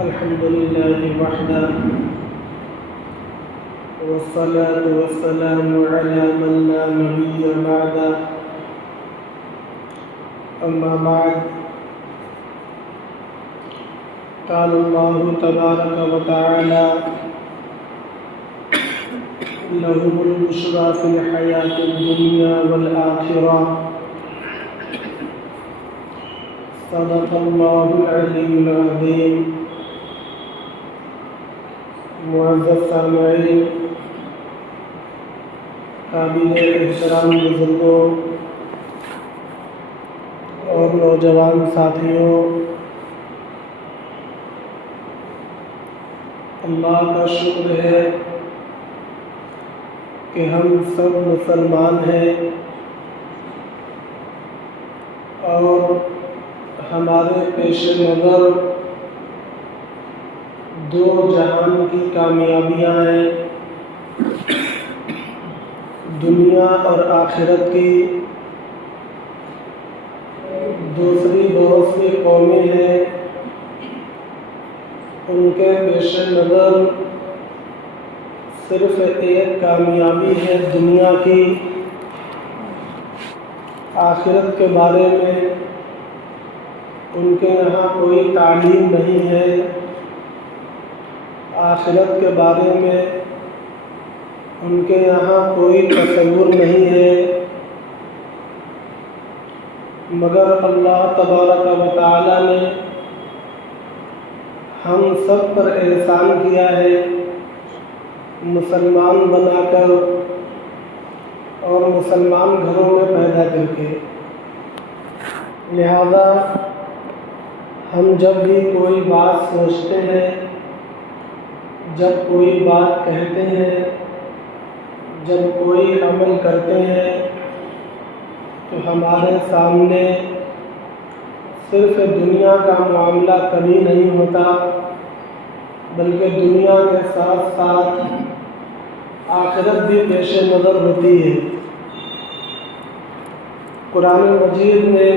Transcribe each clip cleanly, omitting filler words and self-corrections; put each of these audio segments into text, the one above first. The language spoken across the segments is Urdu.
الحمد لله وحده والصلاة والسلام على من لا نبي بعده أما بعد قال الله تبارك وتعالى لهم البشرى في الحياة الدنيا والآخرة صدق الله العلي العظيم. معزز سامعین، قابل احترام بزرگوں اور نوجوان ساتھیوں، اللہ کا شکر ہے کہ ہم سب مسلمان ہیں اور ہمارے پیش نظر دو جہان کی کامیابیاں ہیں، دنیا اور آخرت کی. دوسری بہت سی قومیں ہیں، ان کے پیش نظر صرف ایک کامیابی ہے دنیا کی. آخرت کے بارے میں ان کے یہاں کوئی تعلیم نہیں ہے، آخرت کے بارے میں ان کے یہاں کوئی تصور نہیں ہے. مگر اللہ تبارک و تعالی نے ہم سب پر احسان کیا ہے مسلمان بنا کر اور مسلمان گھروں میں پیدا کر کے. لہذا ہم جب بھی کوئی بات سوچتے ہیں، جب کوئی بات کہتے ہیں، جب کوئی عمل کرتے ہیں تو ہمارے سامنے صرف دنیا کا معاملہ کبھی نہیں ہوتا، بلکہ دنیا کے ساتھ ساتھ آخرت بھی پیش نظر ہوتی ہے. قرآن مجید نے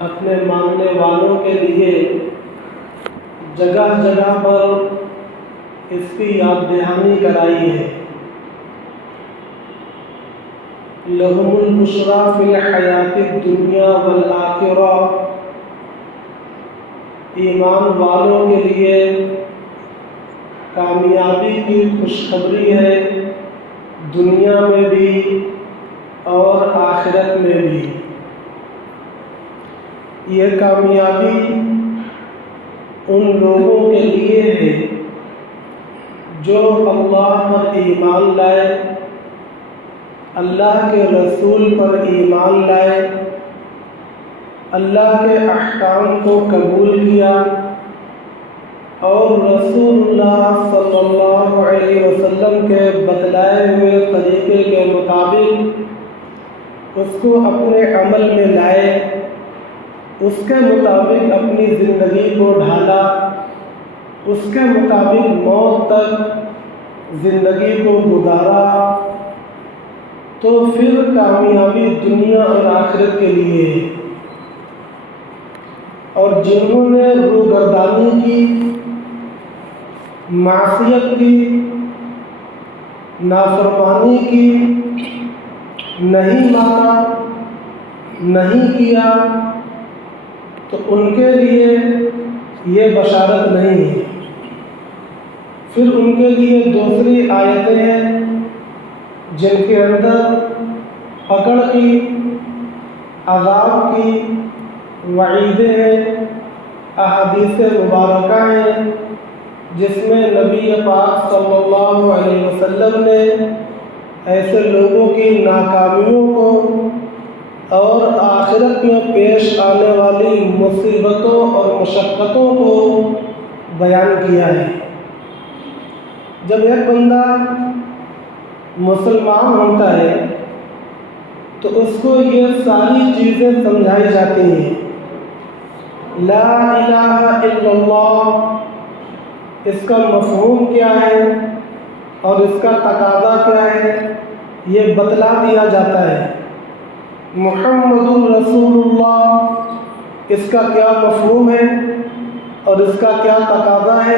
اپنے ماننے والوں کے لیے جگہ جگہ پر اس کی یاد دہانی کرائی ہے. لہم البشریٰ فی الحیاۃ الدنیا والآخرہ، ایمان والوں کے لیے کامیابی کی خوشخبری ہے دنیا میں بھی اور آخرت میں بھی. یہ کامیابی ان لوگوں کے لیے ہے جو اللہ پر ایمان لائے، اللہ کے رسول پر ایمان لائے، اللہ کے احکام کو قبول کیا اور رسول اللہ صلی اللہ علیہ وسلم کے بتلائے ہوئے طریقے کے مطابق اس کو اپنے عمل میں لائے، اس کے مطابق اپنی زندگی کو ڈھالا، اس کے مطابق موت تک زندگی کو گزارا، تو پھر کامیابی دنیا اور آخرت کے لیے ہے. اور جنہوں نے روگردانی کی، معصیت کی، نافرمانی کی، نہیں مانا، نہیں کیا، تو ان کے لیے یہ بشارت نہیں ہے. پھر ان کے لیے دوسری آیتیں ہیں جن کے اندر پکڑ کی، عذاب کی وعیدیں ہیں، احادیث مبارکہ ہیں جس میں نبی پاک صلی اللہ علیہ وسلم نے ایسے لوگوں کی ناکامیوں کو اور آخرت میں پیش آنے والی مصیبتوں اور مشقتوں کو بیان کیا ہے. جب ایک بندہ مسلمان ہوتا ہے تو اس کو یہ ساری چیزیں سمجھائی جاتی ہیں. لا الہ الا اللہ، اس کا مفہوم کیا ہے اور اس کا تقاضا کیا ہے یہ بتلا دیا جاتا ہے. محمد رسول اللہ، اس کا کیا مفہوم ہے اور اس کا کیا تقاضا ہے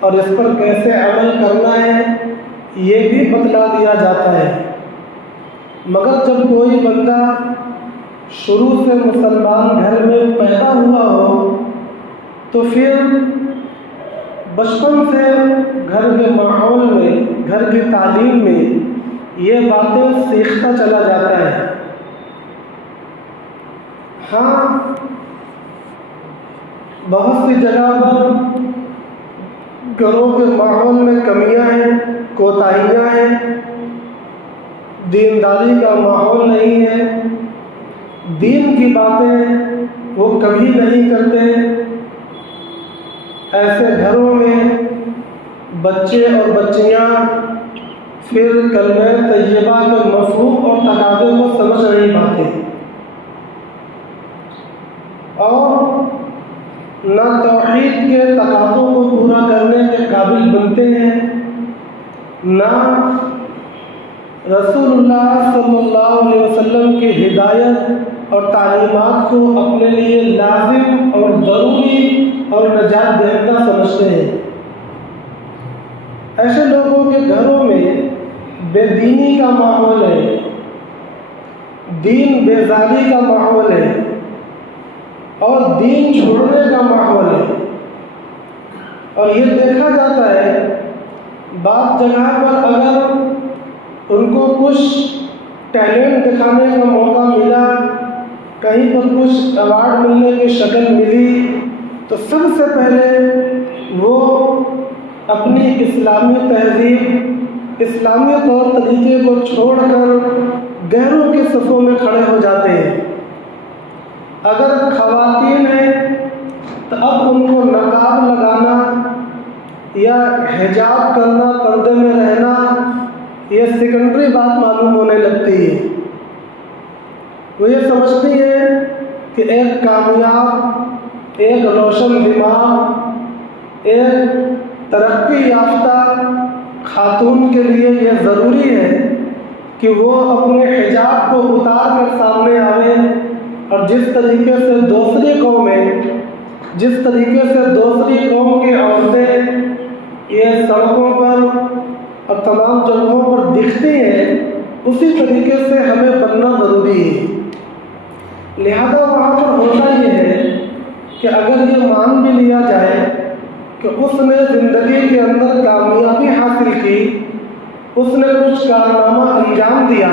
اور اس پر کیسے عمل کرنا ہے یہ بھی بتلا دیا جاتا ہے۔ مگر جب کوئی بندہ شروع سے مسلمان گھر میں پیدا ہوا ہو تو پھر بچپن سے گھر کے ماحول میں، گھر کی تعلیم میں یہ باتیں سیکھتا چلا جاتا ہے۔ ہاں، بہت سی جگہ پر گھروں کے ماحول میں کمیاں ہیں، کوتاہیاں ہیں، دینداری کا ماحول نہیں ہے، دین کی باتیں وہ کبھی نہیں کرتے۔ ایسے گھروں میں بچے اور بچیاں پھر کلمہ طیبہ کے مفہوم اور تقاضے کو سمجھ نہیں پاتے، اور نہ توحید کے تقاضوں کو پورا کرنے کے قابل بنتے ہیں، نہ رسول اللہ صلی اللہ علیہ وسلم کی ہدایت اور تعلیمات کو اپنے لیے لازم اور ضروری اور نجات دہندہ سمجھتے ہیں۔ ایسے لوگوں کے گھروں میں بے دینی کا ماحول ہے، دین بیزاری کا ماحول ہے اور دین چھوڑنے کا ماحول ہے۔ اور یہ دیکھا جاتا ہے بعض جگہ پر اگر ان کو کچھ ٹیلنٹ دکھانے کا موقع ملا، کہیں پر کچھ ایوارڈ ملنے کی شکل ملی، تو سب سے پہلے وہ اپنی اسلامی تہذیب، اسلامی طور طریقے کو چھوڑ کر غیروں کے صفوں میں کھڑے ہو جاتے ہیں۔ اگر خواتین ہیں تو اب ان کو نقاب لگانا یا حجاب کرنا، پردے میں رہنا، یہ سیکنڈری بات معلوم ہونے لگتی ہے۔ وہ یہ سمجھتی ہے کہ ایک کامیاب، ایک روشن دماغ، ایک ترقی یافتہ خاتون کے لیے یہ ضروری ہے کہ وہ اپنے حجاب کو اتار کر سامنے آئے، اور جس طریقے سے دوسری قوم کی عورتیں یہ سڑکوں پر اور تمام جگہوں پر دکھتی ہیں، اسی طریقے سے ہمیں بننا ضروری ہے۔ لہذا وہاں پر ہوتا یہ ہے کہ اگر یہ مان بھی لیا جائے کہ اس نے زندگی کے اندر کامیابی حاصل کی، اس نے کچھ کارنامہ انجام دیا،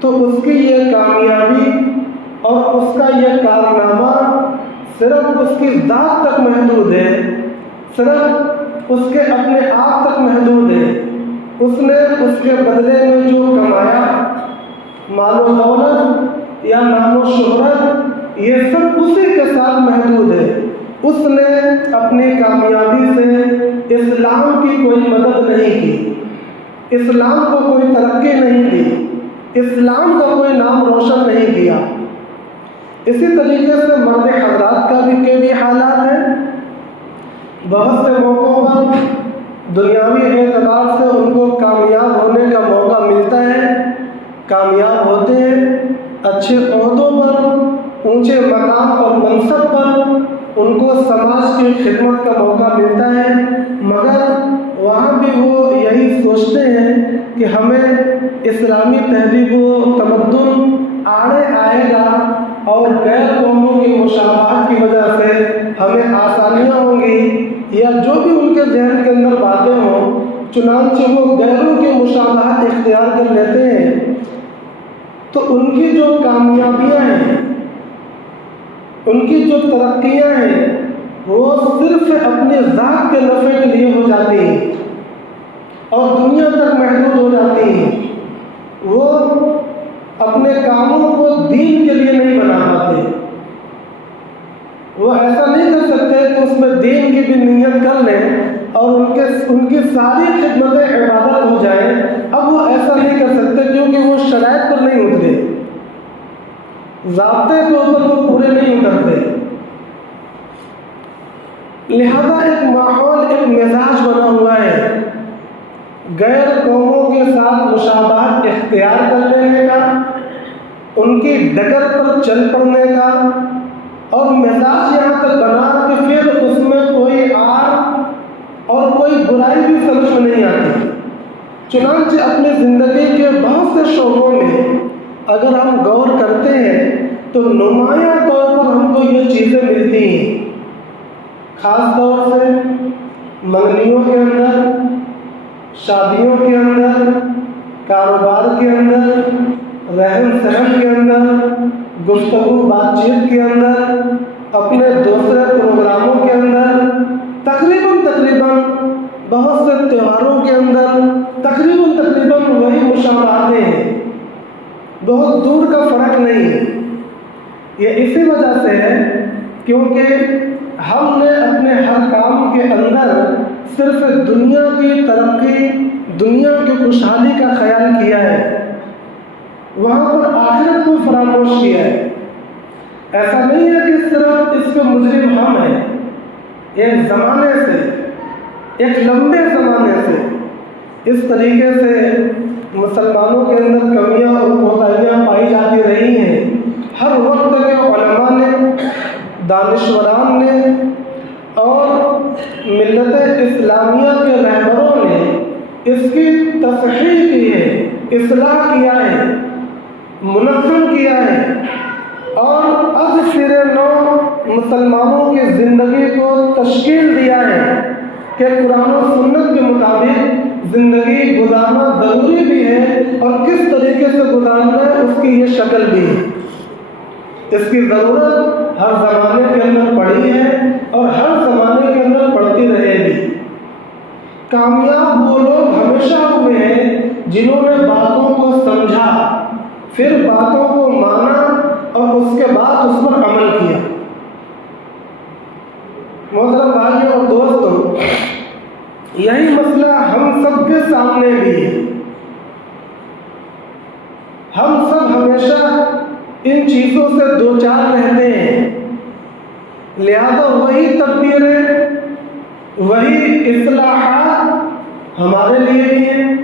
تو اس کی یہ کامیابی اور اس کا یہ کارنامہ صرف اس کی ذات تک محدود ہے، صرف اس کے اپنے آپ تک محدود ہے۔ اس نے اس کے بدلے میں جو کمایا، مال و دولت یا نام و شہرت، یہ سب اسی کے ساتھ محدود ہے۔ اس نے اپنی کامیابی سے اسلام کی کوئی مدد نہیں کی، اسلام کو کوئی ترقی نہیں دی، اسلام کا کوئی نام روشن نہیں کیا۔ اسی طریقے سے مرد حضرات کا بھی حالات ہیں۔ بہت سے موقعوں پر دنیاوی اعتبار سے ان کو کامیاب ہونے کا موقع ملتا ہے، کامیاب ہوتے ہیں، اچھے عہدوں پر، اونچے مقام اور منصب پر ان کو سماج کی خدمت کا موقع ملتا ہے، مگر وہاں بھی وہ یہی سوچتے ہیں کہ ہمیں اسلامی تہذیب و تمدن آڑے آئے گا اور غیر قوموں کی مشابہت کی وجہ سے ہمیں آسانیاں ہوں گی، یا جو بھی ان کے ذہن کے اندر باتیں ہوں، چنانچہ وہ غیروں کی مشابہت اختیار کر لیتے ہیں۔ تو ان کی جو کامیابیاں ہیں، ان کی جو ترقیاں ہیں، وہ صرف اپنے ذات کے نفع کے لیے ہو جاتی ہیں اور دنیا تک محدود ہو جاتی ہیں۔ وہ اپنے کاموں کو دین کے لیے نہیں بنا پاتے۔ وہ ایسا نہیں کر سکتے کہ اس میں دین کی بھی نیت کر لیں اور ان کی ساری خدمتیں عبادت ہو جائیں۔ اب وہ ایسا نہیں کر سکتے کیونکہ وہ شرائط پر نہیں اترے، ضابطے کے اوپر وہ پورے نہیں اترتے۔ لہذا ایک ماحول، ایک مزاج بنا ہوا ہے غیر قوموں کے ساتھ مشابہت اختیار کر لینے کا، ان کی ڈگر پر چل پڑنے کا، اور مزاج یہاں تک بنا کہ پھر نہیں آتی۔ چنانچہ اپنی زندگی کے بہت سے شعبوں میں اگر ہم غور کرتے ہیں تو نمایاں طور پر ہم کو یہ چیزیں ملتی ہیں، خاص طور سے منگنیوں کے اندر، شادیوں کے اندر، کاروبار کے اندر، رہن سہن کے اندر، گفتگو بات چیت کے اندر، اپنے دوسرے پروگراموں کے اندر، تقریباً بہت سے تہواروں کے اندر تقریباً وہی مشابہتیں ہیں، بہت دور کا فرق نہیں ہے۔ یہ اسی وجہ سے ہے کیونکہ ہم نے اپنے ہر کام کے اندر صرف دنیا کی ترقی، دنیا کی خوشحالی کا خیال کیا ہے، وہاں پر آخرت کو فراموش کیا ہے۔ ایسا نہیں ہے کہ صرف اس پہ مجرم ہم ہیں، ایک زمانے سے، ایک لمبے زمانے سے اس طریقے سے مسلمانوں کے اندر کمیاں اور کوتاہیاں پائی جاتی رہی ہیں۔ ہر وقت کے علماء نے، دانشوران نے اور ملت اسلامیہ کے رہبروں نے اس کی تصحیح کی ہے، اصلاح کیا ہے، منظم کیا ہے، اور از سر نو مسلمانوں کی زندگی کو تشکیل دیا ہے کہ قرآن و سنت کے مطابق زندگی گزارنا ضروری بھی ہے، اور کس طریقے سے گزارنا ہے اس کی یہ شکل بھی ہے۔ اس کی ضرورت ہر زمانے کے اندر پڑی ہے اور ہر زمانے کے اندر پڑتی رہے گی۔ کامیاب وہ لوگ ہمیشہ ہوئے ہیں جنہوں نے باتوں کو سمجھا، پھر باتوں کو مانا اور اس کے بعد اس پر عمل کیا۔ محترم بھائیوں اور دوستوں، یہی مسئلہ ہم سب کے سامنے بھی ہے۔ ہم سب ہمیشہ ان چیزوں سے دوچار رہتے ہیں، لہذا وہی تدبیریں، وہی اصلاحات ہمارے لیے بھی ہیں،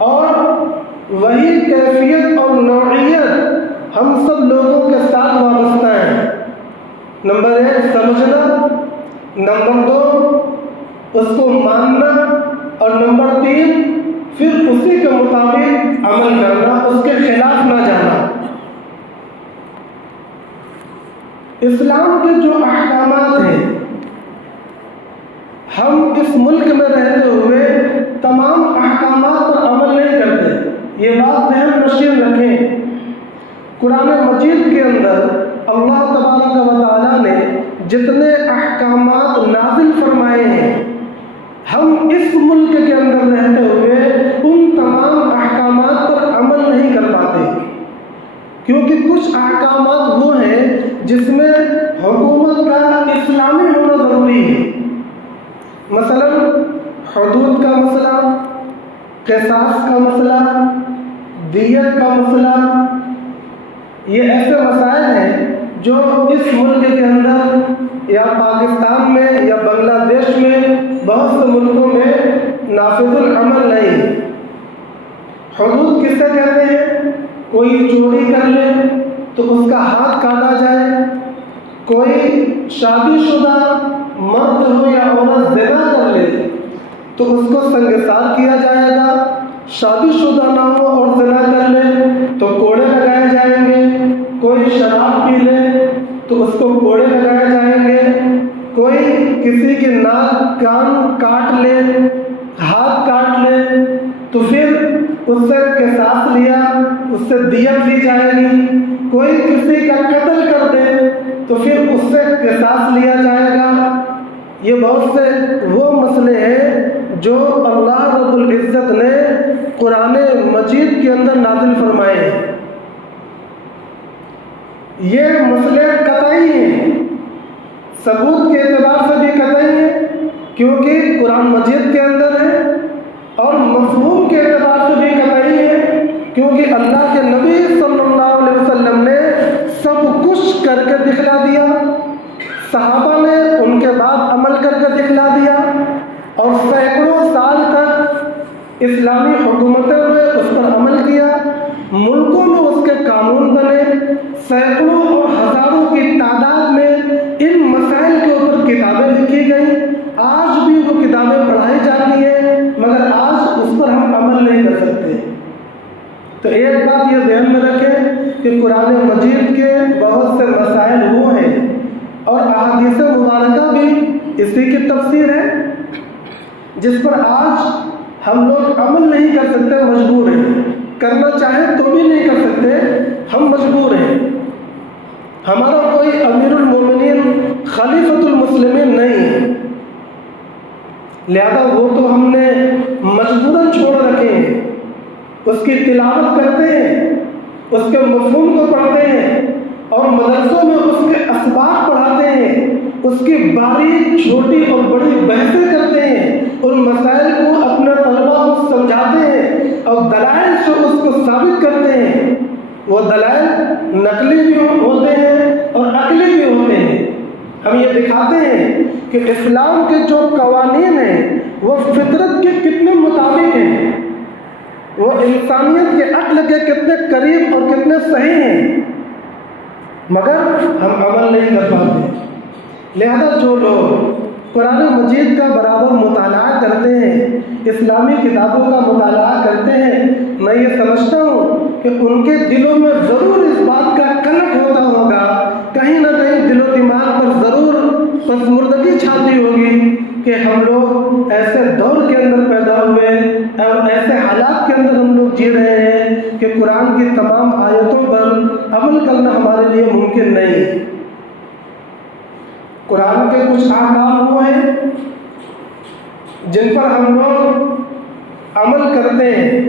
اور وہی کیفیت اور نوعیت ہم سب لوگوں کے ساتھ وابستہ ہے۔ نمبر 1 سمجھنا، نمبر 2 اس کو ماننا، اور نمبر 3 پھر اسی کے مطابق عمل کرنا، اس کے خلاف نہ جانا۔ اسلام کے جو احکامات ہیں، ہم اس ملک میں رہتے ہوئے تمام احکامات پر عمل نہیں کرتے، یہ بات ذہن نشین رکھیں۔ قرآن مجید کے اندر اللہ تبارک و تعالیٰ نے جتنے احکامات نازل فرمائے ہیں، ہم اس ملک کے اندر رہتے ہوئے ان تمام احکامات پر عمل نہیں کر پاتے، کیونکہ کچھ احکامات وہ ہیں جس میں حکومت کا اسلامی ہونا ضروری ہے۔ مثلا حدود کا مسئلہ، قصاص کا مسئلہ، دیت کا مسئلہ، یہ ایسے مسائل ہیں جو اس ملک کے اندر یا پاکستان میں یا بنگلہ دیش میں بہت سے ملکوں میں نافذ العمل نہیں۔ حدود کس سے کہتے ہیں؟ کوئی چوری کر لے تو اس کا ہاتھ کاٹا جائے، کوئی شادی شدہ مرد ہو یا عورت زنا کر لے تو اس کو سنگسار کیا جائے گا، شادی شدہ نہ ہو اور زنا کر لے تو کوڑے لگائے جائیں گے، کوئی شراب پی لے تو اس کو کوڑے لگائے جائیں گے، کوئی کسی کے ناک کان کاٹ لے، ہاتھ کاٹ لے تو پھر اس سے قصاص لیا، اس سے دیت لی جائے گی، کوئی کسی کا قتل کر دے تو پھر اس سے قصاص لیا جائے گا۔ یہ بہت سے وہ مسئلے ہیں جو اللہ رب العزت نے قرآن مجید کے اندر نازل فرمائے ہیں۔ یہ مسئلے قطعی ہیں، ثبوت کے اعتبار سے بھی قطعی ہیں کیونکہ قرآن مجید کے اندر ہے، اور مفہوم کے اعتبار سے بھی قطعی ہے کیونکہ اللہ کے نبی صلی اللہ علیہ وسلم نے سب کچھ کر کے دکھلا دیا، صحابہ نے ان کے بعد عمل کر کے دکھلا دیا، اور سینکڑوں سال تک اسلامی حکومتوں نے اس پر عمل کیا، ملکوں میں اس کے قانون بنے، سینکڑوں اور ہزاروں کی تعداد میں ان مسائل کے اوپر کتابیں لکھی گئیں، آج بھی وہ کتابیں پڑھائی جاتی ہیں، تو ایک بات یہ ذہن میں رکھیں کہ قرآن مجید کے بہت سے مسائل وہ ہیں اور احادیث مبارکہ بھی اسی کی تفسیر ہے جس پر آج ہم لوگ عمل نہیں کر سکتے، مجبور ہیں، کرنا چاہیں تو بھی نہیں کر سکتے، ہم مجبور ہیں۔ ہمارا کوئی امیر المومنین خلیفۃ المسلمین نہیں ہے، لہذا وہ تو ہم نے مجبوراً چھوڑ رکھے ہیں، اس کی تلاوت کرتے ہیں، اس کے مفہوم کو پڑھتے ہیں اور مدرسوں میں اس کے اسباق پڑھاتے ہیں، اس کی باریک چھوٹی اور بڑی بحثیں کرتے ہیں، ان مسائل کو اپنے طلباء کو سمجھاتے ہیں اور دلائل سے اس کو ثابت کرتے ہیں۔ وہ دلائل نقلی بھی ہوتے ہیں اور عقلی بھی ہوتے ہیں۔ ہم یہ دکھاتے ہیں کہ اسلام کے جو قوانین ہیں وہ فطرت کے کتنے مطابق ہیں، وہ انسانیت کے عقل کے کتنے قریب اور کتنے صحیح ہیں، مگر ہم عمل نہیں کر پاتے۔ لہذا جو لوگ قرآن مجید کا برابر مطالعہ کرتے ہیں، اسلامی کتابوں کا مطالعہ کرتے ہیں، میں یہ سمجھتا ہوں کہ ان کے دلوں میں ضرور اس بات کا قلق ہوتا ہوگا، کہیں نہ کہیں دل و دماغ پر ضرور پسماندگی چھاتی ہوگی کہ ہم لوگ ایسے دور کے اندر پیدا ہوئے اور ایسے حالات کے اندر ہم لوگ جی رہے ہیں کہ قرآن کی تمام آیتوں پر عمل کرنا ہمارے لیے ممکن نہیں ہے۔ قرآن کے کچھ احکام وہ ہیں جن پر ہم لوگ عمل کرتے ہیں،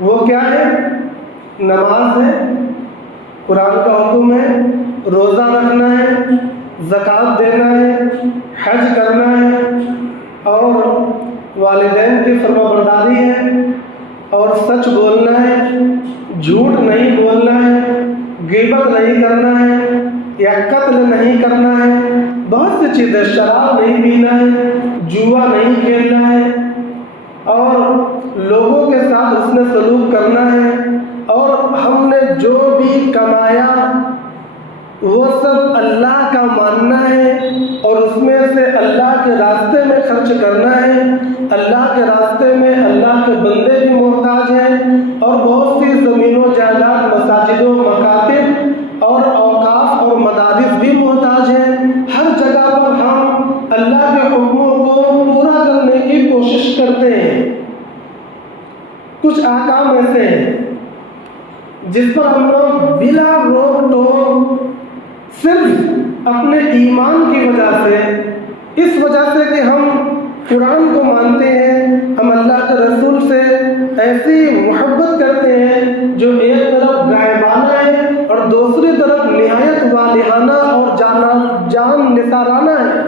وہ کیا ہے؟ نماز ہے، قرآن کا حکم ہے، روزہ رکھنا ہے، زکوٰۃ دینا ہے، حج کرنا ہے اور والدین کی فرمانبرداری ہے اور سچ بولنا ہے، جھوٹ نہیں بولنا ہے، غیبت نہیں کرنا ہے یا قتل نہیں کرنا ہے، بہت سی چیزیں، شراب نہیں پینا ہے، جوا نہیں کھیلنا ہے اور لوگوں کے ساتھ اس نے سلوک کرنا ہے، اور ہم نے جو بھی کمایا وہ سب اللہ کا ماننا ہے اور اس میں سے اللہ کے راستے میں خرچ کرنا ہے۔ اللہ کے راستے میں اللہ کے بندے بھی محتاج ہیں اور بہت سی زمین و جائیداد، مساجد و مکاتب اور اوقاف اور مدارس بھی محتاج ہیں۔ ہر جگہ پر ہم اللہ کے حکموں کو پورا کرنے کی کوشش کرتے ہیں۔ کچھ احکام ایسے ہیں جس پر ہم لوگ بلا روک ٹوک صرف اپنے ایمان کی وجہ سے، اس وجہ سے کہ ہم قرآن کو مانتے ہیں، ہم اللہ کے رسول سے ایسی محبت کرتے ہیں جو ایک طرف غائبانہ ہے اور دوسری طرف نہایت والہانہ اور جان نثارانہ ہے،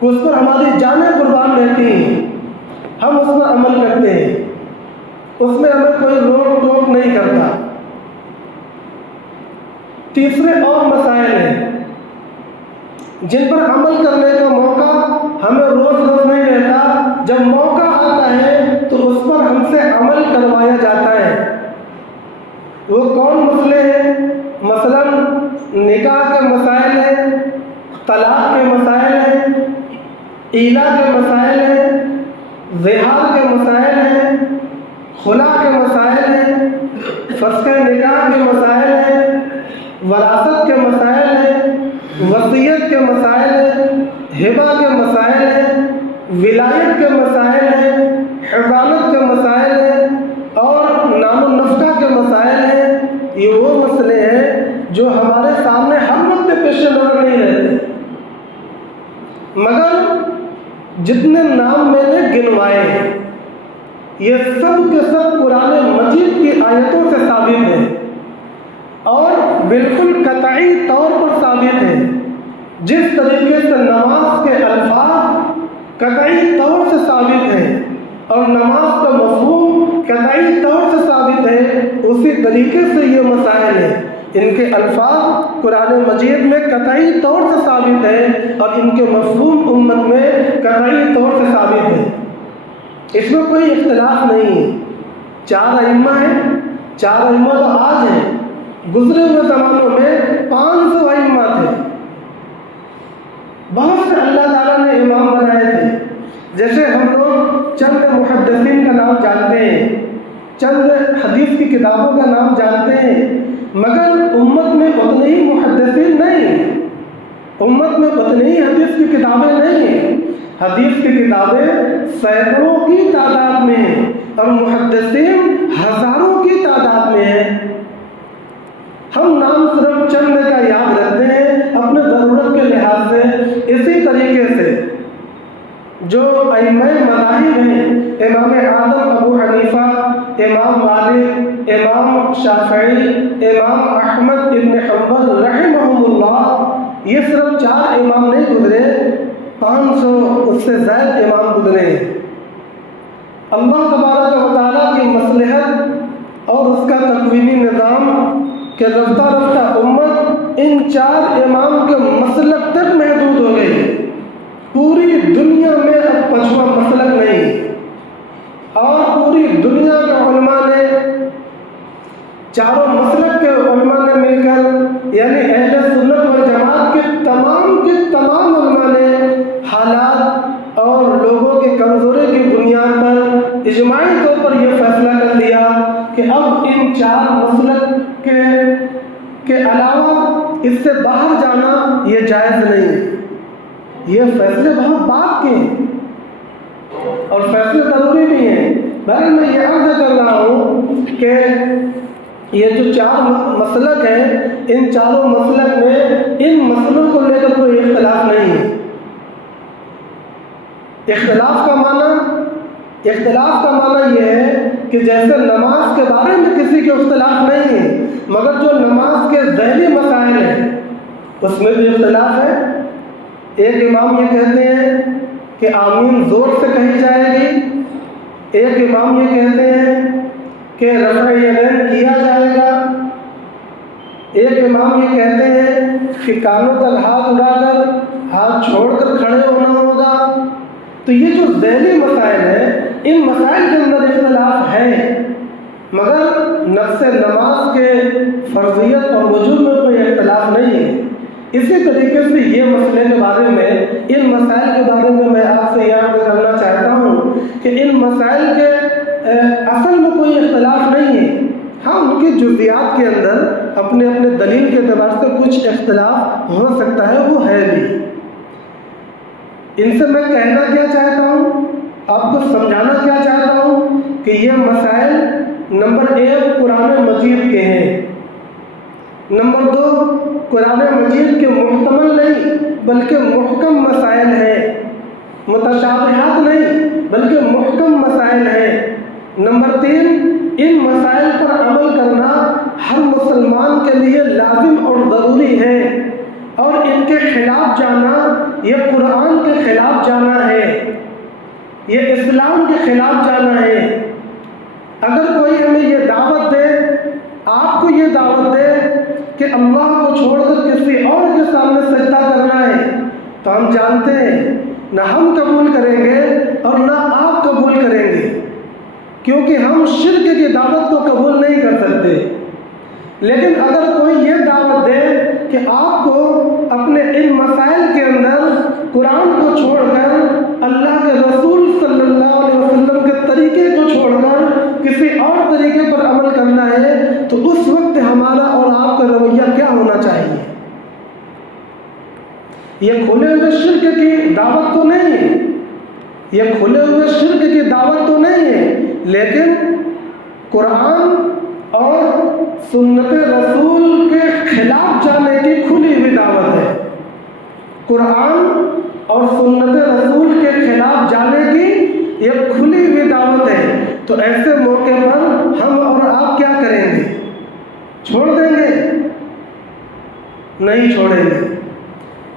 اس پر ہماری جانیں قربان رہتی ہیں، ہم اس پر عمل کرتے ہیں، اس میں ہمیں کوئی روک ٹوک نہیں کرتا۔ تیسرے اور مسائل ہیں جن پر عمل کرنے کا موقع ہمیں روز روز نہیں رہتا، جب موقع آتا ہے تو اس پر ہم سے عمل کروایا جاتا ہے۔ وہ کون مسئلے ہیں؟ مثلا نکاح کے مسائل ہیں، طلاق کے مسائل ہیں، ایلا کے مسائل ہیں، زہار کے مسائل ہیں، خلا کے مسائل ہیں، فسخ نکاح کے مسائل ہیں، وراثت کے مسائل ہیں، وصیت کے مسائل ہیں، ہبہ کے مسائل ہیں، ولایت کے مسائل ہیں، حضانت کے مسائل ہیں اور نام و نفقہ کے مسائل ہیں۔ یہ وہ مسئلے ہیں جو ہمارے سامنے ہر وقت پیش نظر نہیں رہتے، مگر جتنے نام میں نے گنوائے ہیں یہ سب کے سب قرآن مجید کی آیتوں سے ثابت ہیں اور بالکل قطعی طور پر ثابت ہے۔ جس طریقے سے نماز کے الفاظ قطعی طور سے ثابت ہیں اور نماز کا مفہوم قطعی طور سے ثابت ہے، اسی طریقے سے یہ مسائل ہیں، ان کے الفاظ قرآن مجید میں قطعی طور سے ثابت ہے اور ان کے مفہوم امت میں قطعی طور سے ثابت ہے، اس میں کوئی اختلاف نہیں ہے۔ 4 ائمہ ہیں، 4 ائمہ تو آج ہیں، گزرے ہوئے زمانوں میں 500 ائمہ تھے، بہت سے اللہ تعالیٰ نے امام بنائے تھے۔ جیسے ہم لوگ چند محدثین کا نام جانتے ہیں، چند حدیث کی کتابوں کا نام جانتے ہیں، مگر امت میں اتنے ہی محدثین نہیں ہیں، امت میں اتنی ہی حدیث کی کتابیں نہیں ہیں۔ حدیث کی کتابیں سینکڑوں کی تعداد میں ہیں اور محدثین ہزاروں کی تعداد میں ہیں۔ ہم نام صرف چند کا یاد رکھتے ہیں اپنے ضرورت کے لحاظ سے۔ اسی طریقے سے جو ائمہ مذاہب ہیں، امام اعظم ابو حنیفہ، امام مالک، امام شافعی، امام احمد ابن حنبل رحمہم اللہ، یہ صرف 4 امام نہیں گزرے، 500 اس سے زائد امام گزرے ہیں۔ اللہ تبارک و تعالیٰ کی مصلحت اور اس کا تکوینی نظام کہ رفتہ رفتہ امت ان 4 امام کے مسلک تک محدود ہو گئی۔ پوری دنیا میں اب 5واں مسلک نہیں، اور پوری دنیا کے علماء نے، چاروں مسلک کے علماء نے مل کر، یعنی اہل سنت والجماعت کے تمام علماء نے حالات اور لوگوں کی کمزوری کی بنیاد پر اجماعی طور پر یہ فیصلہ کر لیا کہ اب ان 4 مسلک کے علاوہ اس سے باہر جانا یہ جائز نہیں ہے۔ یہ فیصلے بہت بات کے ہیں اور فیصلے ضروری بھی ہیں۔ بہرحال میں یہ عرض کر رہا ہوں کہ یہ جو 4 مسلک ہیں، ان چاروں مسلک میں ان مسئلوں کو لے کر کوئی اختلاف نہیں ہے۔ اختلاف کا معنی یہ ہے کہ جیسے نماز کے بارے میں کسی کے اختلاف نہیں ہے، مگر جو نماز کے ذہنی مسائل ہیں اس میں بھی اختلاف ہے۔ ایک امام یہ کہتے ہیں کہ آمین زور سے کہی جائے گی، ایک امام یہ کہتے ہیں کہ رفع یدین کیا جائے گا، ایک امام یہ کہتے ہیں کہ کانوں تک ہاتھ اٹھا کر ہاتھ چھوڑ کر کھڑے ہونا ہوگا۔ تو یہ جو ذہنی مسائل ہیں، ان مسائل کے اندر اختلاف ہے، مگر نفس نماز کے فرضیت اور وجوب میں کوئی اختلاف نہیں ہے۔ اسی طریقے سے یہ مسئلے کے بارے میں، ان مسائل کے بارے میں آپ سے یاد کرنا چاہتا ہوں کہ ان مسائل کے اصل میں کوئی اختلاف نہیں ہے۔ ہاں، ان کی جزیات کے اندر اپنے دلیل کے اعتبار سے کچھ اختلاف ہو سکتا ہے، وہ ہے بھی۔ ان سے میں کہنا کیا چاہتا ہوں، آپ کو سمجھانا کیا چاہتا ہوں کہ یہ مسائل نمبر 1 قرآن مجید کے ہیں، نمبر 2 قرآن مجید کے محتمل نہیں بلکہ محکم مسائل ہیں، متشابہات نہیں بلکہ محکم مسائل ہیں، نمبر 3 ان مسائل پر عمل کرنا ہر مسلمان کے لیے لازم اور ضروری ہے، اور ان کے خلاف جانا یہ قرآن کے خلاف جانا ہے، یہ اسلام کے خلاف جانا ہے۔ اگر کوئی ہمیں یہ دعوت دے، آپ کو یہ دعوت دے کہ اللہ کو چھوڑ کر کسی اور کے سامنے سجدہ کرنا ہے، تو ہم جانتے ہیں نہ ہم قبول کریں گے اور نہ آپ قبول کریں گے، کیونکہ ہم شرک کی دعوت کو قبول نہیں کر سکتے۔ لیکن اگر کوئی یہ دعوت دے کہ آپ کو اپنے ان مسائل کے اندر قرآن کو چھوڑ کر، اللہ کے رسول صلی اللہ علیہ وسلم کے طریقے کو چھوڑ کر کسی اور طریقے پر عمل کرنا ہے، تو اس وقت ہمارا اور آپ کا رویہ کیا ہونا چاہیے؟ یہ کھلے ہوئے شرک کی دعوت تو نہیں ہے، یہ کھلے ہوئے شرک کی دعوت تو نہیں ہے، لیکن قرآن اور سنت رسول کے خلاف جانے کی کھلی ہوئی دعوت ہے۔ قرآن اور سنت رسول کے خلاف جانے کی یہ کھلی ہوئی دعوت ہے۔ تو ایسے موقع پر ہم اور آپ کیا کریں گے؟ چھوڑ دیں گے؟ نہیں چھوڑیں گے۔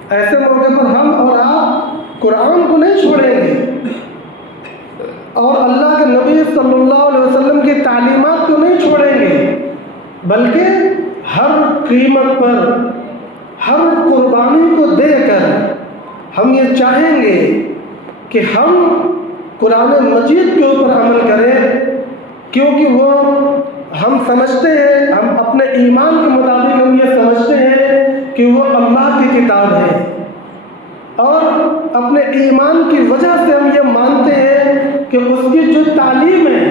ایسے موقع پر ہم اور آپ قرآن کو نہیں چھوڑیں گے، اور اللہ کے نبی صلی اللہ علیہ وسلم کی تعلیمات کو نہیں چھوڑیں گے، بلکہ ہر قیمت پر، ہر قربانی کو دے کر ہم یہ چاہیں گے کہ ہم قرآن مجید کے اوپر عمل کریں، کیونکہ وہ ہم سمجھتے ہیں، ہم اپنے ایمان کے مطابق ہم یہ سمجھتے ہیں کہ وہ اللہ کی کتاب ہے، اور اپنے ایمان کی وجہ سے ہم یہ مانتے ہیں کہ اس کی جو تعلیم ہے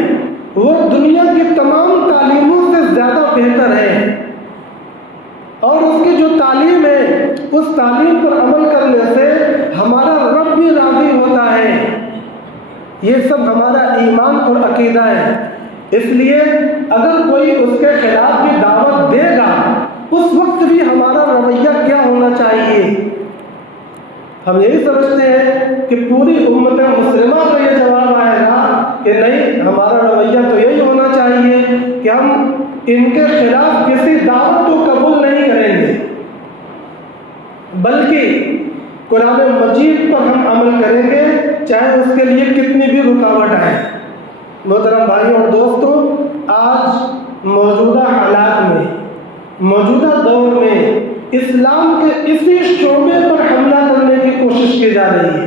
وہ دنیا کی تمام تعلیموں سے زیادہ بہتر ہے، اور اس کی جو تعلیم ہے اس تعلیم پر عمل کرنے سے ہمارا رب بھی راضی ہوتا ہے۔ یہ سب ہمارا ایمان اور عقیدہ ہے۔ اس لیے اگر کوئی اس کے خلاف بھی دعوت دے گا، اس وقت بھی ہمارا رویہ کیا ہونا چاہیے؟ ہم یہی سمجھتے ہیں کہ پوری امت مسلمہ کا یہ جواب آئے گا کہ نہیں، ہمارا رویہ تو یہی ہونا چاہیے کہ ہم ان کے خلاف کسی دعوت کو قبول نہیں کریں گے، بلکہ قرآن مجید پر ہم عمل کریں گے، چاہے اس کے لیے کتنی بھی رکاوٹ آئے۔ محترم بھائیوں اور دوستوں، آج موجودہ حالات میں، موجودہ دور میں اسلام کے اسی شعبے پر حملہ کرنے کی کوشش کی جا رہی ہے۔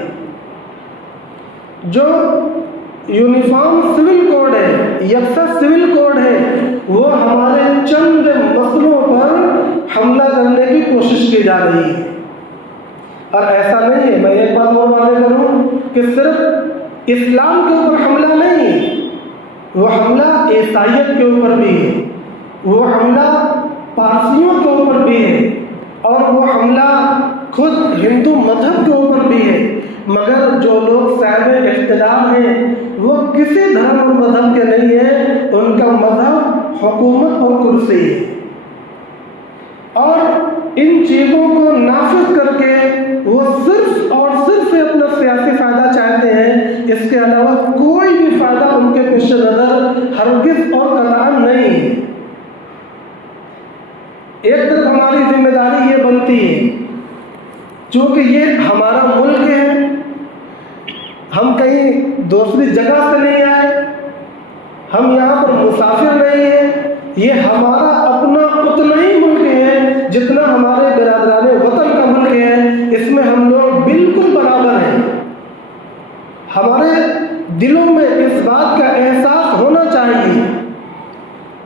جو یونیفارم سول کوڈ ہے، یکساں سول کوڈ ہے، وہ ہمارے چند مسئلوں پر حملہ کرنے کی کوشش کی جا رہی ہے۔ اور ایسا نہیں ہے، میں ایک بات اور واضح کروں کہ صرف اسلام کے اوپر حملہ نہیں ہے، وہ حملہ عیسائیت کے اوپر بھی ہے، وہ حملہ پارسیوں کے اوپر بھی ہے، اور وہ حملہ خود ہندو مذہب کے اوپر بھی ہے۔ مگر جو لوگ صاحب اقتدار ہیں وہ کسی دھرم اور مذہب کے نہیں ہیں، ان کا مذہب حکومت اور کرسی ہے، اور ان چیزوں کو نافذ کر کے وہ صرف اور صرف اپنا سیاسی فائدہ چاہتے ہیں، اس کے علاوہ کوئی بھی فائدہ ان کے پیش نظر ہرگز اور قطعاً نہیں ہے۔ ایک طرف ہماری ذمہ داری یہ بنتی ہے، چونکہ یہ ہمارا ملک ہے، ہم کہیں دوسری جگہ سے نہیں آئے، ہم یہاں پر مسافر نہیں ہیں، یہ ہمارا اپنا اتنا ہی ملک ہے جتنا ہمارے برادران وطن کا ملک ہے۔ اس میں ہم لوگ بالکل برابر ہیں۔ ہمارے دلوں میں اس بات کا احساس ہونا چاہیے،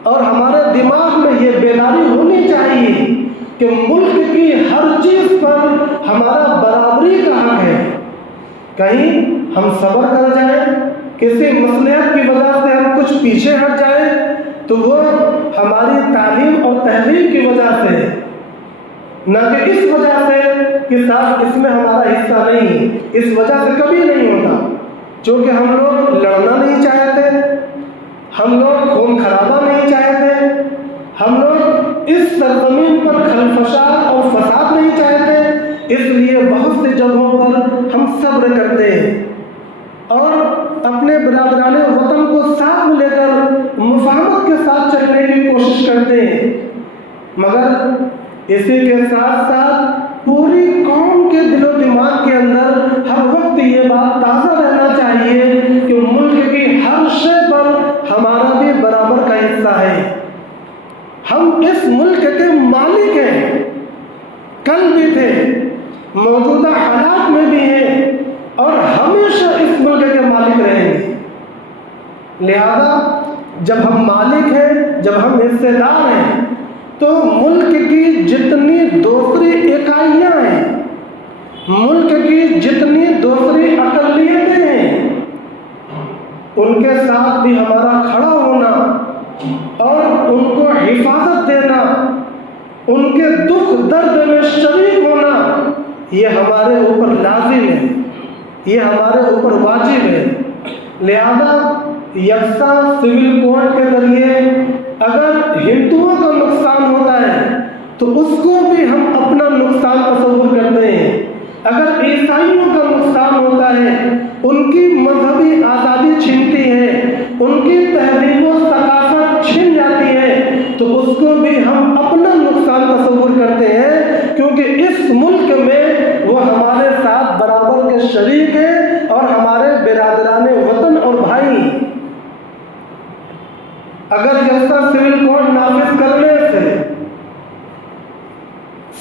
اور ہمارے دماغ میں یہ بیداری ہونی چاہیے کہ ملک کی ہر چیز پر ہمارا برابری کا حق ہے۔ کہیں ہم صبر کر جائیں، کسی مصلحت کی وجہ سے ہم کچھ پیچھے ہٹ جائیں، تو وہ ہماری تعلیم اور تحریر کی وجہ سے ہے، نہ کہ اس وجہ سے کہ صاحب اس میں ہمارا حصہ نہیں ہے۔ اس وجہ سے کبھی نہیں ہوتا، چونکہ ہم لوگ لڑنا نہیں چاہتے، ہم لوگ خون خرابہ نہیں چاہتے، ہم لوگ اس سرزمین پر خلفشار اور فساد نہیں چاہتے، اس لیے بہت سی جگہوں پر ہم صبر کرتے ہیں اور اپنے برادران وطن کو ساتھ میں لے کر مفاہمت کے ساتھ چلنے کی کوشش کرتے ہیں۔ مگر اسی کے ساتھ ساتھ پوری قوم کے دل و دماغ کے اندر ہر وقت یہ بات تازہ رہنا چاہیے کہ ملک کی ہر شے پر ہمارا بھی برابر کا حصہ ہے۔ ہم اس ملک کے مالک ہیں، کل بھی تھے، موجودہ حالات میں بھی ہیں، اور ہمیشہ اس ملک کے مالک رہیں گے۔ لہذا جب ہم مالک ہیں، جب ہم حصے دار ہیں، تو ملک کی جتنی دوسری اکائیاں ہیں، ملک کی جتنی دوسری اقلیتیں ہیں، ان کے ساتھ بھی ہمارا کھڑا ہونا اور ان کو حفاظت دینا، ان کے دکھ درد میں شریک ہونا، یہ ہمارے اوپر لازم ہے، یہ ہمارے اوپر واجب ہے۔ لہذا یکساں سول کوڈ کے ذریعے اگر ہندوؤں کا نقصان ہوتا ہے تو اس کو بھی ہم اپنا نقصان تصور کرتے ہیں، اگر عیسائیوں کا نقصان ہوتا ہے، ان کی مذہبی آزادی چھنتی ہے، ان کی تہذیب و ثقافت چھن جاتی ہے، تو اس کو بھی ہم اپنا نقصان تصور کرتے ہیں، کیونکہ اس ملک میں وہ ہمارے ساتھ برابر کے شریک ہیں اور ہمارے برادران وطن اور بھائی۔ اگر یکساں سول کوڈ نافذ کرنے سے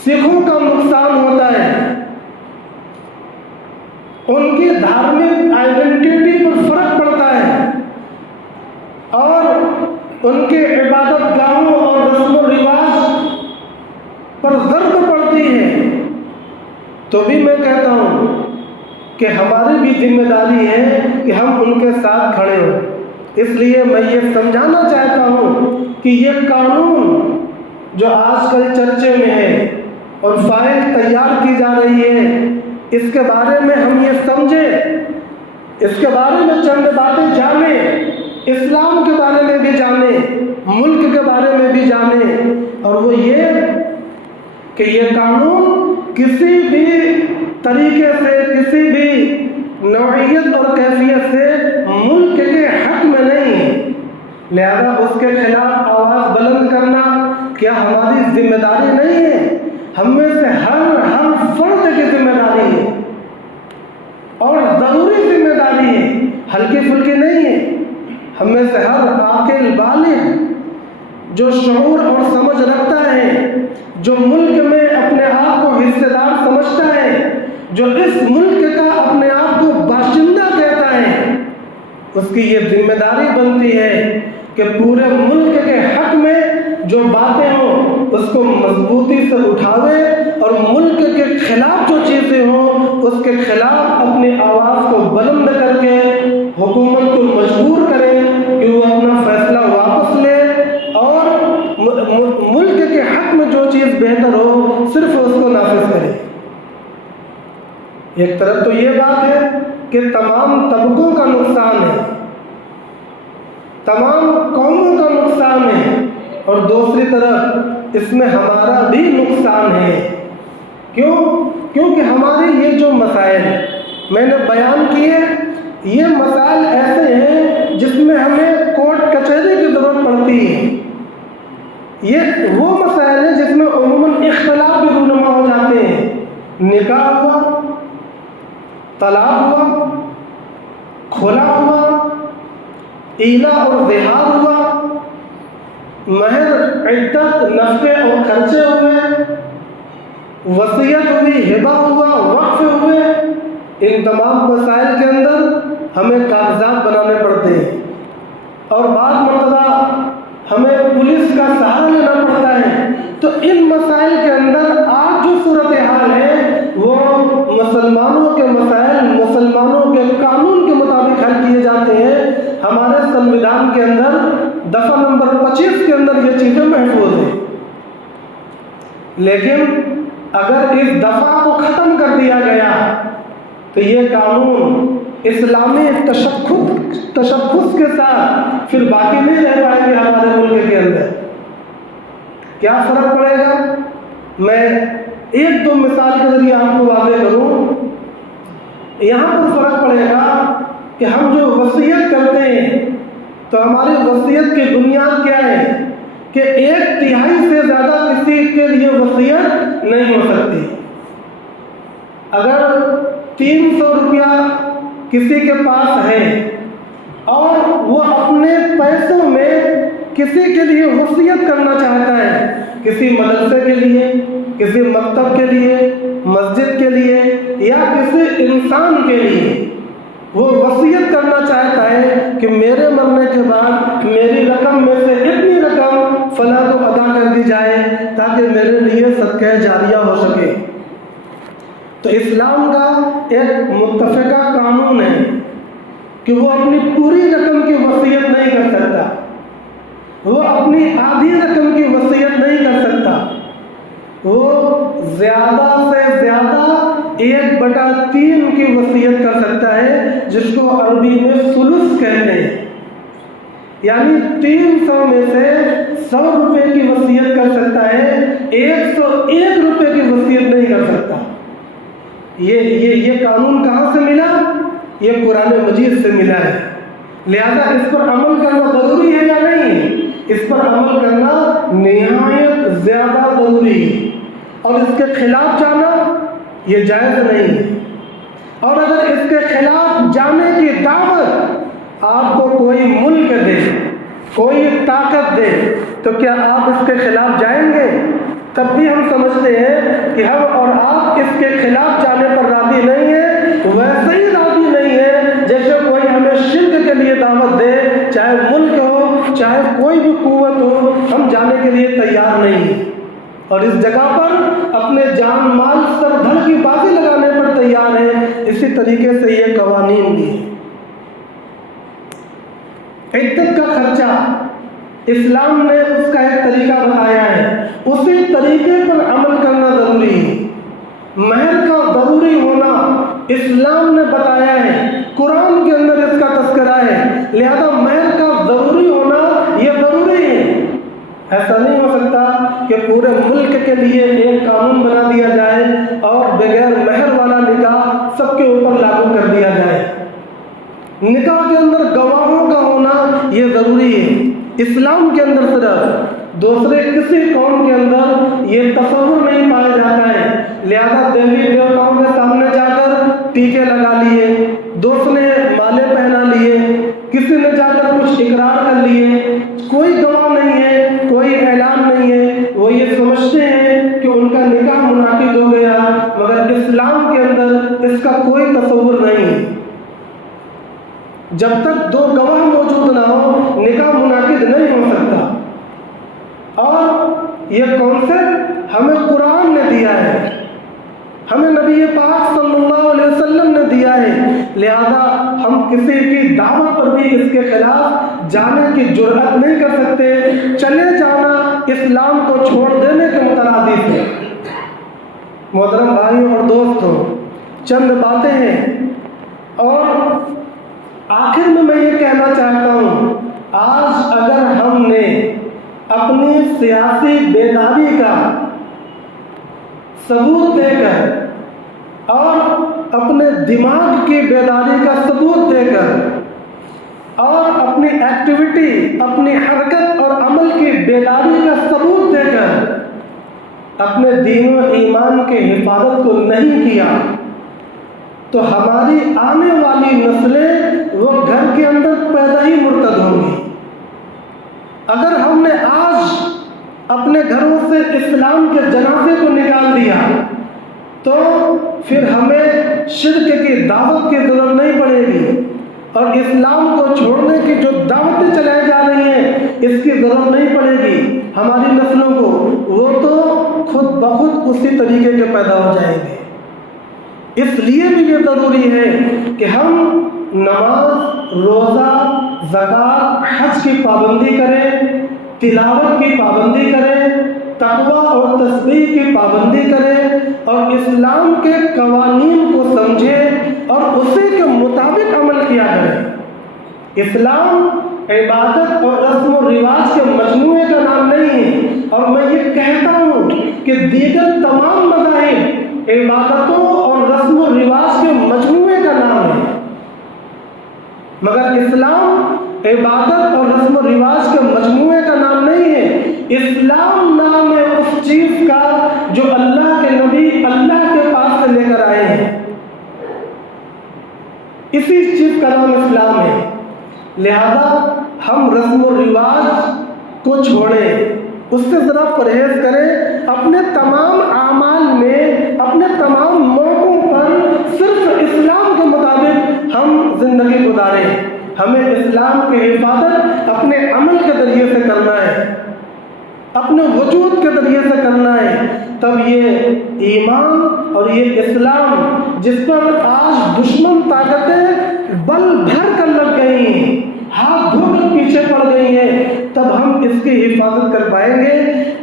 سکھوں کا نقصان ہوتا ہے، ان کی دھارمک آئیڈینٹی پر فرق پڑتا ہے، اور ان کے عبادت گاہوں اور رسم و رواج پر ضرب پڑتی ہے، تو بھی میں کہتا ہوں کہ ہماری بھی ذمہ داری ہے کہ ہم ان کے ساتھ کھڑے ہوں، اس لیے میں یہ سمجھانا چاہتا ہوں کہ یہ قانون جو آج کل چرچے میں ہے اور فائل تیار کی جا رہی ہے، اس کے بارے میں ہم یہ سمجھیں، اس کے بارے میں چند باتیں جانیں، اسلام کے بارے میں بھی جانیں، ملک کے بارے میں بھی جانیں، اور وہ یہ کہ یہ قانون کسی بھی طریقے سے، کسی بھی نوعیت اور کیفیت سے ملک کے حق میں نہیں ہے، لہذا اس کے خلاف آواز بلند کرنا کیا ہماری ذمہ داری نہیں ہے؟ ہم میں سے ہر فرد کی ذمہ داری ہے اور ضروری ذمہ داری ہے، ہلکی پھلکی نہیں ہے۔ ہم میں سے ہر عاقل بالغ جو شعور اور سمجھ رکھتا ہے، جو ملک میں اپنے آپ کو حصے دار سمجھتا ہے، جو اس ملک کا اپنے آپ کو باشندہ کہتا ہے، اس کی یہ ذمہ داری بنتی ہے کہ پورے ملک کے حق میں جو باتیں ہوں اس کو مضبوطی سے اٹھاوے، اور ملک کے خلاف جو چیزیں ہوں اس کے خلاف اپنی آواز کو بلند کر کے حکومت کو مجبور کرے کہ وہ اپنا فیصلہ واپس لے، اور ملک کے حق میں جو چیز بہتر ہو صرف اس کو نافذ کرے۔ ایک طرف تو یہ بات ہے کہ تمام طبقوں کا نقصان ہے، تمام قوموں کا نقصان ہے، اور دوسری طرف اس میں ہمارا بھی نقصان ہے۔ کیونکہ ہمارے یہ جو مسائل میں نے بیان کیے، یہ مسائل ایسے ہیں جس میں ہمیں کورٹ کچہری کی ضرورت پڑتی ہے۔ یہ وہ مسائل ہیں جس میں عموماً اختلاف بھی رونما ہو جاتے ہیں۔ نکاح ہوا، طلاق ہوا، کھلا ہوا، ایلا اور زہار ہوا، مہر، عدت، نفقے اور خرچے ہوئے، وصیت ہوئی، ہبہ ہوا، وقف ہوئے، ان تمام مسائل کے اندر ہمیں کاغذات بنانے پڑتے ہیں، اور بعض مرتبہ ہمیں پولیس کا سہارا لینا پڑتا ہے۔ تو ان مسائل کے اندر آج جو صورتحال ہے وہ مسلمانوں کے مسائل مسلمانوں کے قانون کے مطابق حل کیے جاتے ہیں۔ ہمارے سنویدھان کے اندر دفعہ نمبر 25 کے اندر یہ چیزیں محفوظ ہیں، لیکن اگر اس دفعہ کو ختم کر دیا گیا تو یہ قانون اسلامی تشخص کے ساتھ پھر باقی نہیں رہ پائیں گے ہمارے ملک کے اندر۔ کیا فرق پڑے گا؟ میں ایک دو مثال کے ذریعے آپ کو واضح کروں۔ یہاں پر فرق پڑے گا کہ ہم جو وصیت کرتے ہیں تو ہماری وصیت کی بنیاد کیا ہے کہ 1/3 سے زیادہ کسی کے لیے وصیت نہیں ہو سکتی۔ اگر 300 روپیہ کسی کے پاس ہے اور وہ اپنے پیسوں میں کسی کے لیے وصیت کرنا چاہتا ہے، کسی مدرسے کے لیے، کسی مکتب کے لیے، مسجد کے لیے یا کسی انسان کے لیے وہ وصیت کرنا چاہتا ہے کہ میرے مرنے کے بعد میری رقم میں سے اتنی رقم فلاں کو ادا کر دی جائے تاکہ میرے لیے صدقہ جاریہ ہو سکے، تو اسلام کا ایک متفقہ قانون ہے کہ وہ اپنی پوری رقم کی وصیت نہیں کر سکتا، وہ اپنی آدھی رقم کی وصیت نہیں کر سکتا، وہ زیادہ سے زیادہ 1/3 کی وصیت کر سکتا ہے، جس کو عربی میں ثلث کہتے ہیں، یعنی 300 میں سے 100 روپے کی وصیت کر سکتا ہے، 101 روپے کی وصیت نہیں کر سکتا۔ یہ قانون کہاں سے ملا؟ یہ قرآن مجید سے ملا ہے، لہذا اس پر عمل کرنا ضروری ہے یا نہیں؟ اس پر عمل کرنا نہایت زیادہ ضروری ہے، اور اس کے خلاف جانا یہ جائز نہیں ہے۔ اور اگر اس کے خلاف جانے کی دعوت آپ کو کوئی ملک دے، کوئی طاقت دے، تو کیا آپ اس کے خلاف جائیں گے؟ تب بھی ہم سمجھتے ہیں کہ ہم اور آپ اس کے خلاف جانے پر راضی نہیں ہیں، ویسے ہی راضی نہیں ہے جیسے کوئی ہمیں شرک کے لیے دعوت دے، چاہے ملک ہو چاہے کوئی بھی قوت ہو، ہم جانے کے لیے تیار نہیں ہیں، اور اس جگہ پر اپنے جان مال سر دھڑ کی بازی لگانے پر تیار ہیں۔ اسی طریقے سے یہ قوانین بھی ہیں۔ عدت کا خرچہ اسلام نے اس کا ایک طریقہ بتایا ہے، اسی طریقے پر عمل کرنا ضروری ہے۔ مہر کا ضروری ہونا اسلام نے بتایا ہے، قرآن کے اندر اس کا تذکرہ ہے، لہذا مہر کا ضروری ہونا یہ ضروری ہے۔ ایسا نہیں ہو سکتا کہ پورے ملک کے لیے ایک قانون بنا دیا جائے اور بغیر مہر والا نکاح سب کے اوپر لاگو کر دیا جائے۔ نکاح کے اندر گواہوں کا ہونا یہ ضروری ہے، اسلام کے اندر صرف دوسرے کسی قوم کے اندر یہ تصور نہیں پایا جاتا ہے، لہذا دیوی دیوتاؤں کے سامنے جا کر ٹیکے لگا لیے، دوست نے مالے پہنا لیے، کسی نے جا کر کچھ اقرار کر لیے، کوئی گواہ نہیں ہے، کوئی اعلان نہیں ہے، وہ یہ سمجھتے ہیں کہ ان کا نکاح منعقد ہو گیا، مگر اسلام کے اندر اس کا کوئی تصور نہیں ہے۔ جب تک دو گواہ موجود نہ ہو نکاح منعقد نہیں ہو سکتا، اور یہ کانسیپٹ ہمیں قرآن نے دیا ہے، ہمیں نبی پاک صلی اللہ علیہ وسلم نے دیا ہے، لہذا ہم کسی کی دعوت پر بھی اس کے خلاف جانے کی جرأت نہیں کر سکتے۔ چلے جانا اسلام کو چھوڑ دینے کے مترادف ہے۔ محترم بھائیوں اور دوستوں، چند باتیں ہیں اور آخر میں یہ کہنا چاہتا ہوں، آج اگر ہم نے اپنی سیاسی بیداری کا ثبوت دے کر اور اپنے دماغ کی بیداری کا ثبوت دے کر اور اپنی ایکٹیویٹی، اپنی حرکت اور عمل کی بیداری کا ثبوت دے کر اپنے دین و ایمان کے حفاظت کو نہیں کیا تو ہماری آنے والی نسلیں وہ گھر کے اندر پیدا ہی مرتد ہوں گی۔ اگر ہم نے آج اپنے گھروں سے اسلام کے جنازے کو نکال دیا تو پھر ہمیں شرک کی دعوت کی ضرورت نہیں پڑے گی، اور اسلام کو چھوڑنے کی جو دعوتیں چلائی جا رہی ہیں اس کی ضرورت نہیں پڑے گی ہماری نسلوں کو، وہ تو خود بخود اسی طریقے کے پیدا ہو جائیں گے۔ اس لیے بھی یہ ضروری ہے کہ ہم نماز، روزہ، زکوٰۃ، حج کی پابندی کریں، تلاوت کی پابندی کریں، تقویٰ اور تسبیح کی پابندی کریں، اور اسلام کے قوانین کو سمجھیں اور اسی کے مطابق عمل کیا کریں۔ اسلام عبادت اور رسم و رواج کے مجموعے کا نام نہیں ہے، اور میں یہ کہتا ہوں کہ دیگر تمام مذاہب عبادتوں اور رسم و رواج کے مجموعے کا نام ہے، مگر اسلام عبادت اور رسم و رواج کے مجموعے کا نام نہیں ہے۔ اسلام نام ہے اس چیز کا جو اللہ کے نبی اللہ کے پاس سے لے کر آئے ہیں، اسی چیز کا نام اسلام ہے۔ لہذا ہم رسم و رواج کو چھوڑیں، اس سے ذرا پرہیز کریں، اپنے تمام اعمال میں، اپنے تمام موقعوں پر صرف اسلام کے مطابق ہم زندگی گزاریں۔ ہمیں اسلام کی حفاظت اپنے عمل کے ذریعے سے کرنا ہے، اپنے وجود کے ذریعے سے کرنا ہے، تب یہ ایمان اور یہ اسلام جس پر آج دشمن طاقتیں بل بھر کر لگ گئی ہیں، ہاتھ دھو کر پیچھے پڑ گئی ہیں، تب ہم اس کی حفاظت کر پائیں گے۔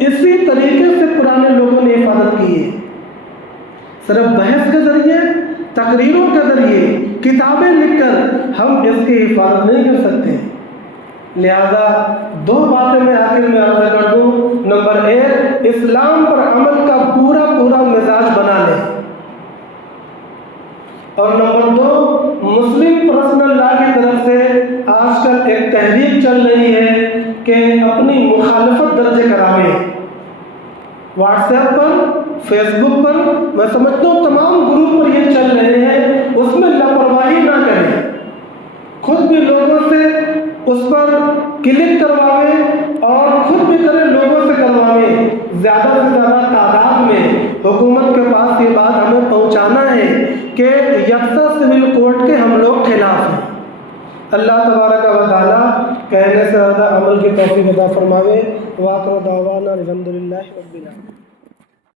اسی طریقے سے پرانے لوگوں نے حفاظت کی ہے، صرف بحث کے ذریعے، تقریروں کے ذریعے، کتابیں لکھ کر ہم اس کی حفاظت نہیں کر سکتے۔ لہذا دو باتیں میں آخر میں عرض کر دوں۔ نمبر 1، اسلام پر عمل کا پورا مزاج بنا لیں، اور نمبر 2، مسلم پرسنل لا کی طرف سے آج کل ایک تحریک چل رہی ہے کہ اپنی مخالفت درج کراویں، واٹس ایپ پر، فیس بک پر، میں سمجھتا ہوں تمام گروپ پر یہ چل رہے ہیں، اس میں لاپرواہی نہ کریں، خود بھی لوگوں سے اس پر کلک کروائیں اور خود بھی کریں، لوگوں سے کروائیں، زیادہ سے زیادہ تعداد میں حکومت کے پاس یہ بات ہمیں پہنچانا ہے کہ یکساں سول کوڈ کے ہم لوگ خلاف ہیں۔ اللہ تبارک و تعالی کہنے سے زیادہ عمل کی توفیق عطا فرماوے۔ وآخر دعوانا الحمدللہ رب العالمین۔